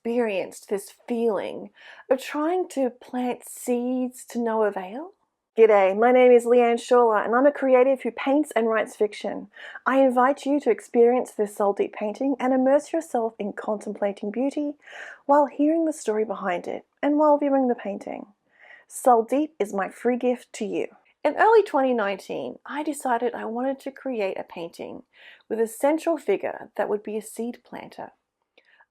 experienced this feeling of trying to plant seeds to no avail? G'day, my name is Leanne Shawler and I'm a creative who paints and writes fiction. I invite you to experience this soul-deep painting and immerse yourself in contemplating beauty while hearing the story behind it and while viewing the painting. Soul Deep is my free gift to you. In early 2019, I decided I wanted to create a painting with a central figure that would be a seed planter.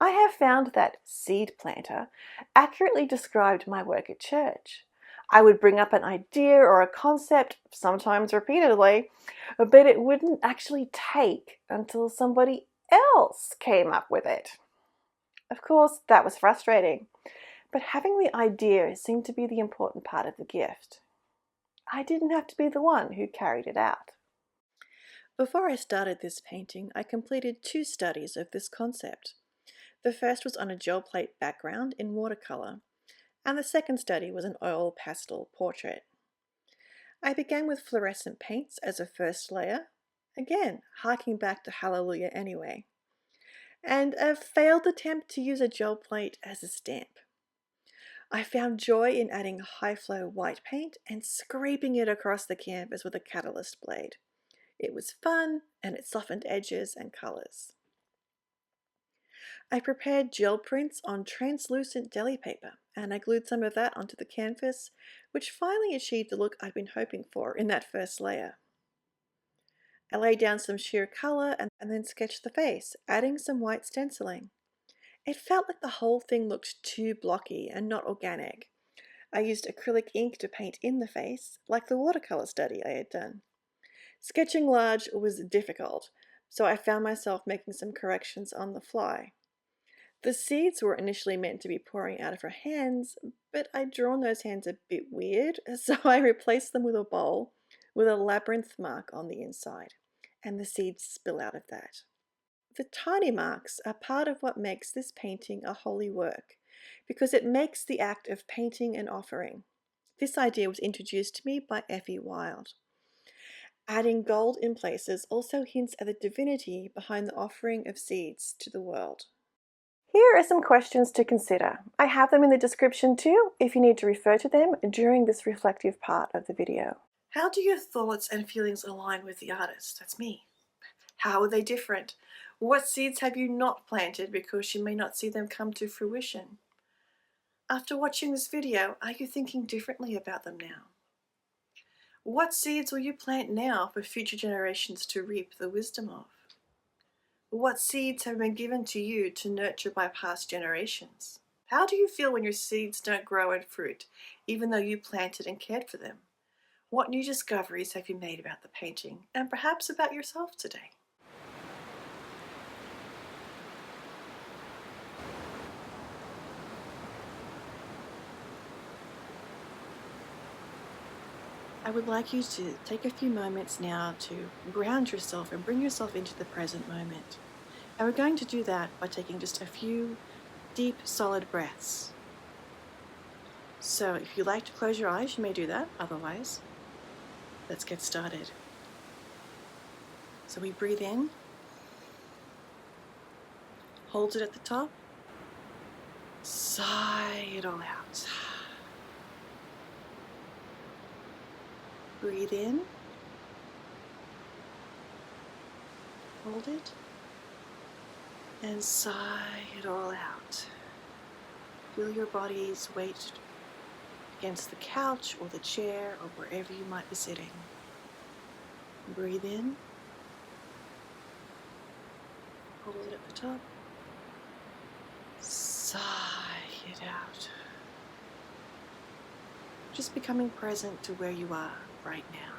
I have found that seed planter accurately described my work at church. I would bring up an idea or a concept, sometimes repeatedly, but it wouldn't actually take until somebody else came up with it. Of course, that was frustrating, but having the idea seemed to be the important part of the gift. I didn't have to be the one who carried it out. Before I started this painting, I completed 2 studies of this concept. The first was on a gel plate background in watercolor, and the second study was an oil pastel portrait. I began with fluorescent paints as a first layer, again harking back to Hallelujah Anyway, and a failed attempt to use a gel plate as a stamp. I found joy in adding high flow white paint and scraping it across the canvas with a catalyst blade. It was fun and it softened edges and colors. I prepared gel prints on translucent deli paper and I glued some of that onto the canvas, which finally achieved the look I'd been hoping for in that first layer. I laid down some sheer color and then sketched the face, adding some white stenciling. It felt like the whole thing looked too blocky and not organic. I used acrylic ink to paint in the face, like the watercolor study I had done. Sketching large was difficult, so I found myself making some corrections on the fly. The seeds were initially meant to be pouring out of her hands, but I'd drawn those hands a bit weird, so I replaced them with a bowl with a labyrinth mark on the inside, and the seeds spill out of that. The tiny marks are part of what makes this painting a holy work, because it makes the act of painting an offering. This idea was introduced to me by Effie Wild. Adding gold in places also hints at the divinity behind the offering of seeds to the world. Here are some questions to consider. I have them in the description too, if you need to refer to them during this reflective part of the video. How do your thoughts and feelings align with the artist? That's me. How are they different? What seeds have you not planted because you may not see them come to fruition? After watching this video, are you thinking differently about them now? What seeds will you plant now for future generations to reap the wisdom of? What seeds have been given to you to nurture by past generations? How do you feel when your seeds don't grow and fruit, even though you planted and cared for them? What new discoveries have you made about the painting, and perhaps about yourself today? I would like you to take a few moments now to ground yourself and bring yourself into the present moment. And we're going to do that by taking just a few deep, solid breaths. So if you like to close your eyes, you may do that. Otherwise, let's get started. So we breathe in, hold it at the top, sigh it all out. Breathe in, hold it, and sigh it all out. Feel your body's weight against the couch or the chair or wherever you might be sitting. Breathe in, hold it at the top, sigh it out. Just becoming present to where you are right now.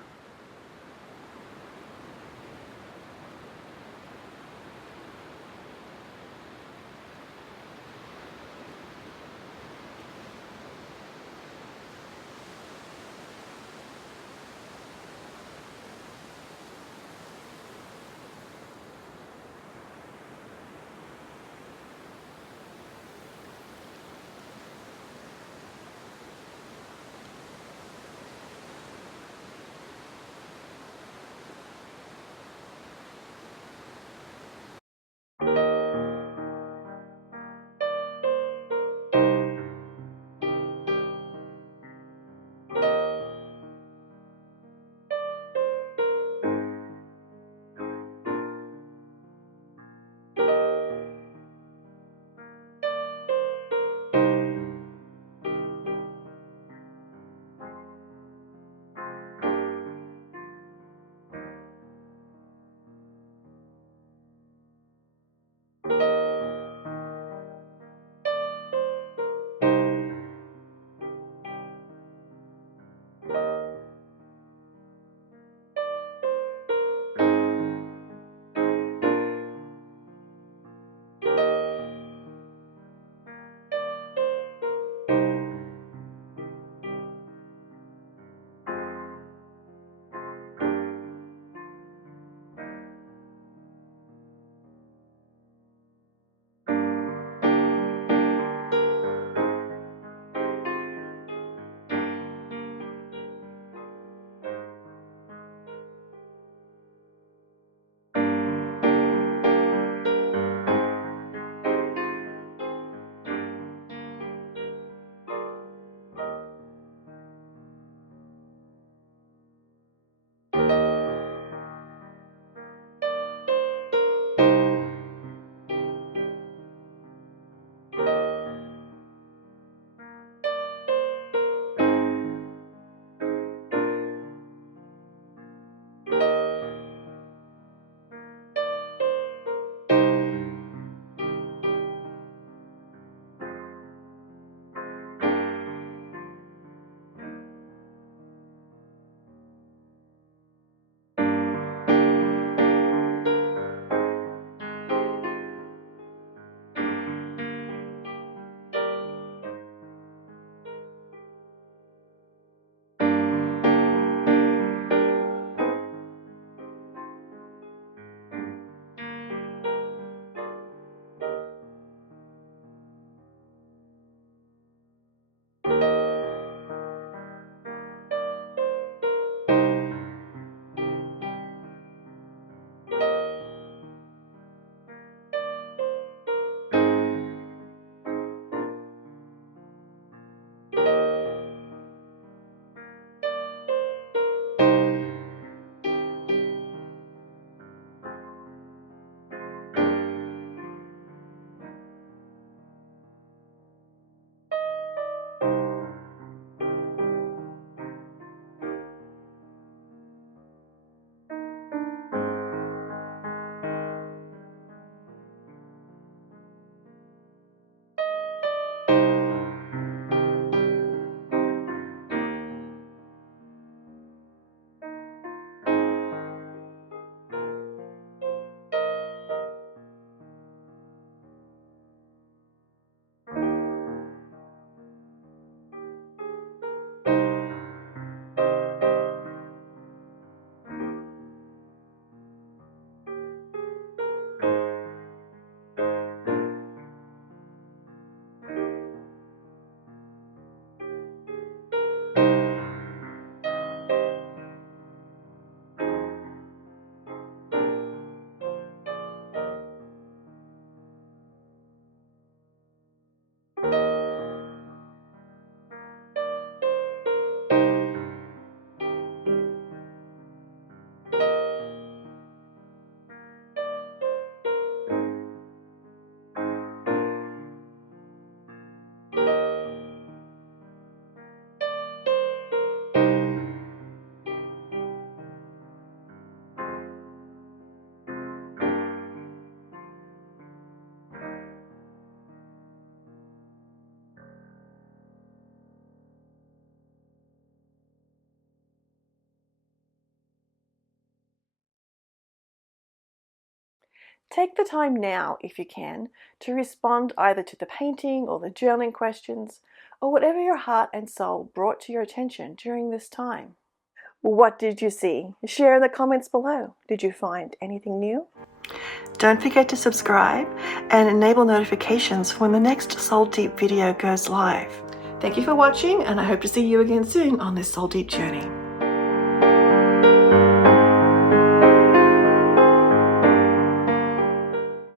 Take the time now, if you can, to respond either to the painting or the journaling questions, or whatever your heart and soul brought to your attention during this time. What did you see? Share in the comments below. Did you find anything new? Don't forget to subscribe and enable notifications when the next Soul Deep video goes live. Thank you for watching, and I hope to see you again soon on this Soul Deep journey.